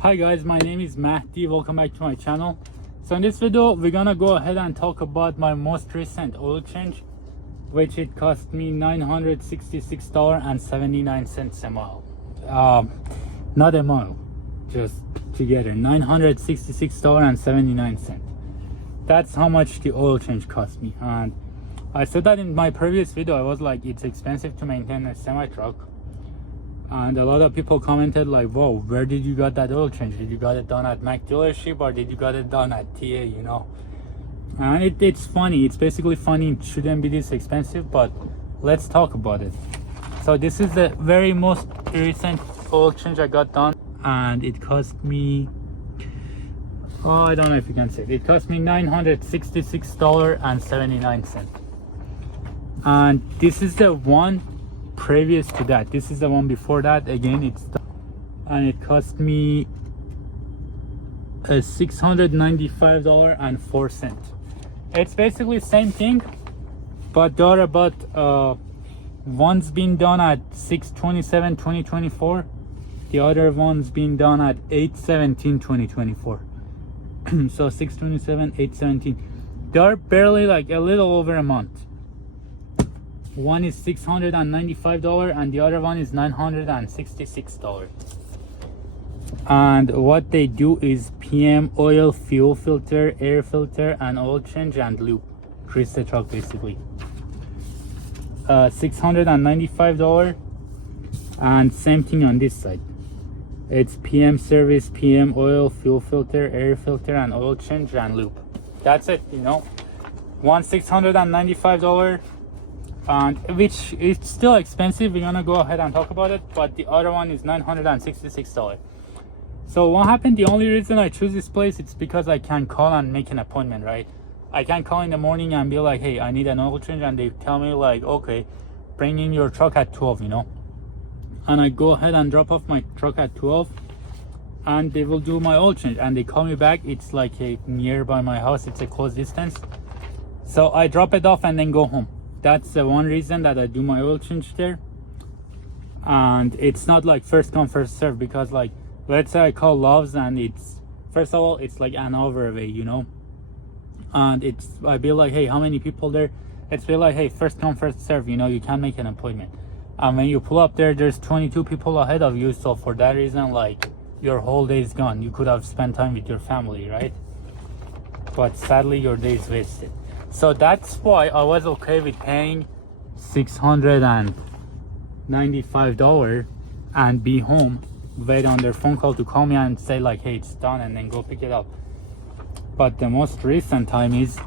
Hi guys, my name is Mahdi. Welcome back to my channel. So in this video we're gonna go ahead and talk about my most recent oil change, which it cost me $966.79 a mile. Not a mile, just together, $966.79. That's how much the oil change cost me. And I said that in my previous video. I was like, it's expensive to maintain a semi truck. And a lot of people commented like, whoa, where did you got that oil change? Did you got it done at Mac dealership or did you got it done at TA, you know? And it's funny. It's basically funny. It shouldn't be this expensive, but let's talk about it. So this is the very most recent oil change I got done, and it cost me, I don't know if you can say it. It cost me $966.79. And this is the one previous to that. This is the one before that. Again, and it cost me $695.04. It's basically same thing, but they're about one's been done at 6/27/2024, the other one's been done at 8/17/2024. So 6/27, 8/17. They're barely like a little over a month. One is $695 and the other one is $966. And what they do is PM, oil, fuel filter, air filter, and oil change and lube. Grease the truck basically. $695, and same thing on this side. It's PM service, PM oil, fuel filter, air filter, and oil change and lube. That's it, you know. One $695, and which is still expensive. We're gonna go ahead and talk about it, but the other one is $966. So what happened, the only reason I choose this place, it's because I can call and make an appointment, right? I can call in the morning and be like, hey, I need an oil change, and they tell me like, okay, bring in your truck at 12, you know. And I go ahead and drop off my truck at 12, and they will do my oil change, and they call me back. It's like a nearby my house, it's a close distance, so I drop it off and then go home. That's the one reason that I do my oil change there. And it's not like first come first serve, because like, let's say I call Loves and it's, first of all, it's like an hour away, you know. And I'd be like, hey, how many people there? It's be like, hey, first come first serve, you know, you can't make an appointment. And when you pull up there, there's 22 people ahead of you. So for that reason, like, your whole day is gone. You could have spent time with your family, right? But sadly, your day is wasted. So that's why I was okay with paying $695 and be home, wait on their phone call to call me and say like, hey, it's done, and then go pick it up. But the most recent time is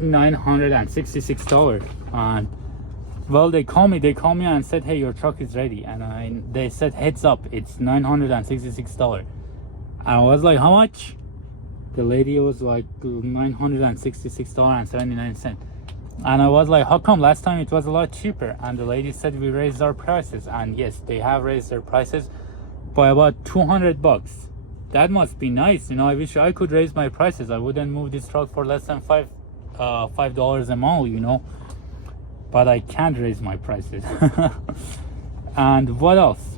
$966. And well, they call me and said, hey, your truck is ready. And they said, heads up, it's $966. And I was like, how much? The lady was like $966.79. And I was like, how come last time it was a lot cheaper? And the lady said, we raised our prices. And yes, they have raised their prices by about $200. That must be nice, you know. I wish I could raise my prices. I wouldn't move this truck for less than $5 a mile, you know. But I can't raise my prices. And what else?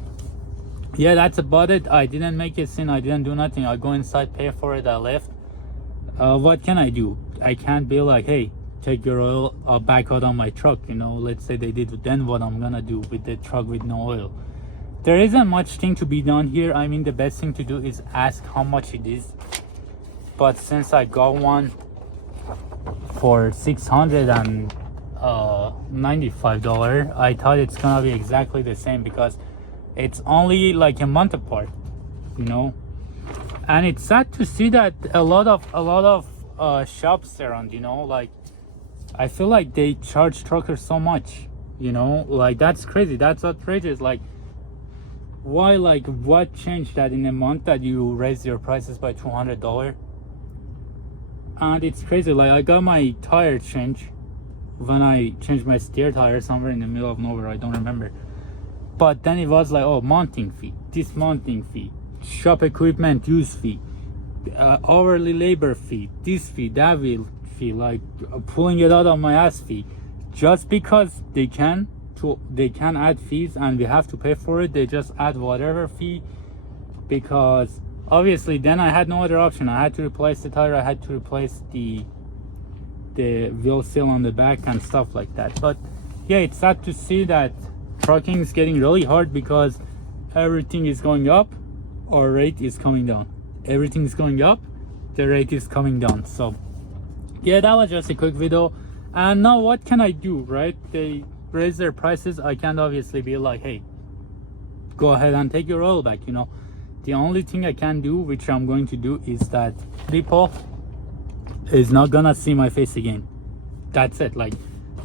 Yeah, that's about it. I didn't make a scene. I didn't do nothing. I go inside, pay for it, I left. What can I do? I can't be like, hey, take your oil, I'll back out on my truck, you know. Let's say they did, then what I'm gonna do with the truck with no oil? There isn't much thing to be done here. I mean, the best thing to do is ask how much it is. But since I got one for $695, I thought it's gonna be exactly the same, because it's only like a month apart, you know. And it's sad to see that a lot of shops around, you know, like, I feel like they charge truckers so much, you know. Like, that's crazy, that's outrageous. Like, why? Like, what changed that in a month that you raised your prices by $200? And it's crazy. Like, I got my tire change when I changed my steer tire somewhere in the middle of nowhere, I don't remember. But then it was like, oh, mounting fee, dismounting fee, shop equipment use fee, hourly labor fee, this fee, that fee, like pulling it out of my ass fee, just because they can. they can add fees and we have to pay for it. They just add whatever fee, because obviously then I had no other option. I had to replace the tire, I had to replace the wheel seal on the back and stuff like that. But yeah, it's sad to see that trucking is getting really hard, because everything is going up, our rate is coming down. Everything is going up, the rate is coming down. So yeah, that was just a quick video. And now what can I do, right? They raise their prices. I can't obviously be like, hey, go ahead and take your oil back, you know. The only thing I can do, which I'm going to do, is that people is not gonna see my face again. That's it. Like,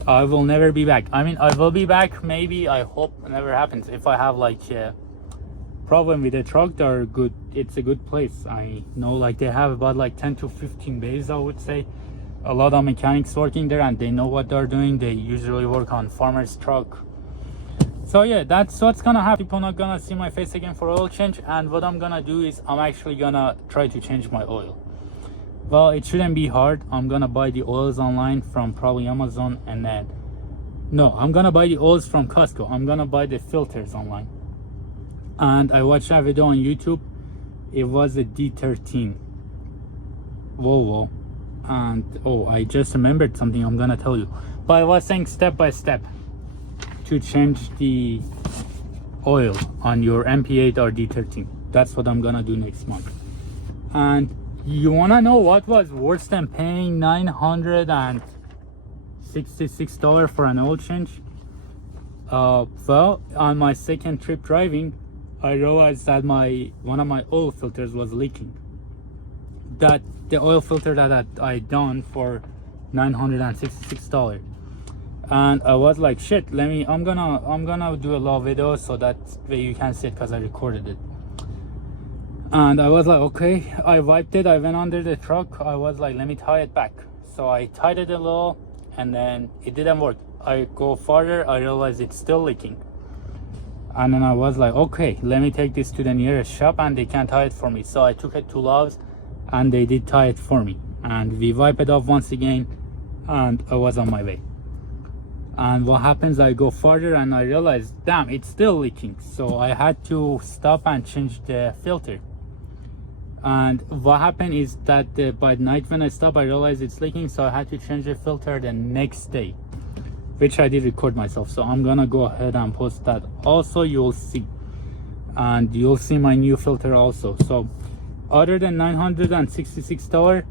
I will never be back. I mean, I will be back, maybe, I hope it never happens. If I have like a problem with the truck, they're good. It's a good place. I know, like, they have about like 10 to 15 bays, I would say. A lot of mechanics working there, and they know what they're doing. They usually work on farmer's truck. So yeah, that's what's gonna happen. People not gonna see my face again for oil change. And what I'm gonna do is I'm actually gonna try to change my oil. Well, it shouldn't be hard. I'm gonna buy the oils online from probably Amazon, and then no, I'm gonna buy the oils from Costco. I'm gonna buy the filters online. And I watched that video on YouTube. It was a D13 Volvo. And oh, I just remembered something I'm gonna tell you. But I was saying step by step to change the oil on your MP8 or D13. That's what I'm gonna do next month. And you wanna know what was worse than paying $966 for an oil change? Well, on my second trip driving, I realized that one of my oil filters was leaking. That the oil filter that I done for $966, and I was like, shit, I'm gonna do a lot of videos so that way you can see it, because I recorded it. And I was like, okay, I wiped it, I went under the truck, I was like, let me tie it back. So I tied it a little, and then it didn't work. I go farther, I realized it's still leaking. And then I was like, okay, let me take this to the nearest shop, and they can tie it for me. So I took it to Love's, and they did tie it for me, and we wipe it off once again, and I was on my way. And what happens, I go farther and I realize, damn, it's still leaking. So I had to stop and change the filter. And what happened is that by night when I stopped, I realized it's leaking, so I had to change the filter the next day, which I did record myself. So I'm gonna go ahead and post that also, you'll see. And you'll see my new filter also. So other than $966,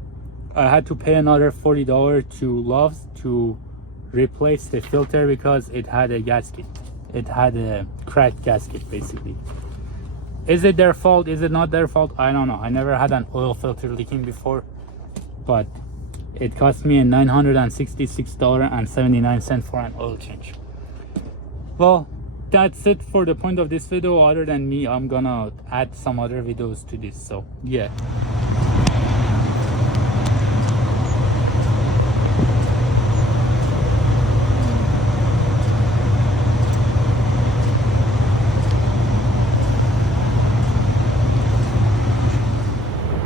I had to pay another $40 to Love's to replace the filter, because it had a gasket. It had a cracked gasket, basically. Is it their fault? Is it not their fault? I don't know. I never had an oil filter leaking before, but it cost me $966.79 for an oil change. Well, that's it for the point of this video. Other than me, I'm gonna add some other videos to this. So yeah.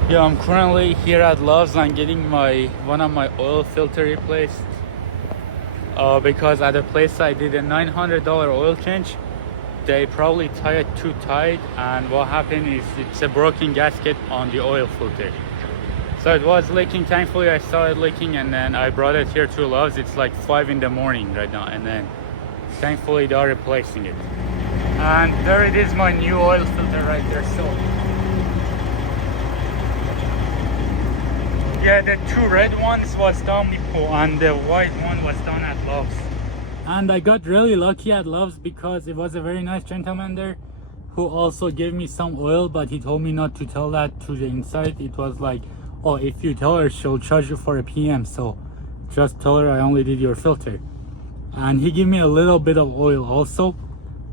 Yeah, I'm currently here at Love's and getting one of my oil filter replaced. Because at the place I did a $900 oil change, they probably tie it too tight, and what happened is it's a broken gasket on the oil filter. So it was leaking. Thankfully I saw it leaking, and then I brought it here to Love's. It's like 5 in the morning right now, and then thankfully they're replacing it. And there it is, my new oil filter right there. So yeah, the 2 red ones was done before, and the white one was done at Love's. And I got really lucky at Love's, because it was a very nice gentleman there who also gave me some oil, but he told me not to tell that to the inside. It was like, oh, if you tell her, she'll charge you for a PM, so just tell her I only did your filter. And he gave me a little bit of oil also,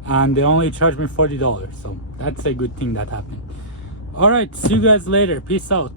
and they only charged me $40, so that's a good thing that happened. All right, see you guys later. Peace out.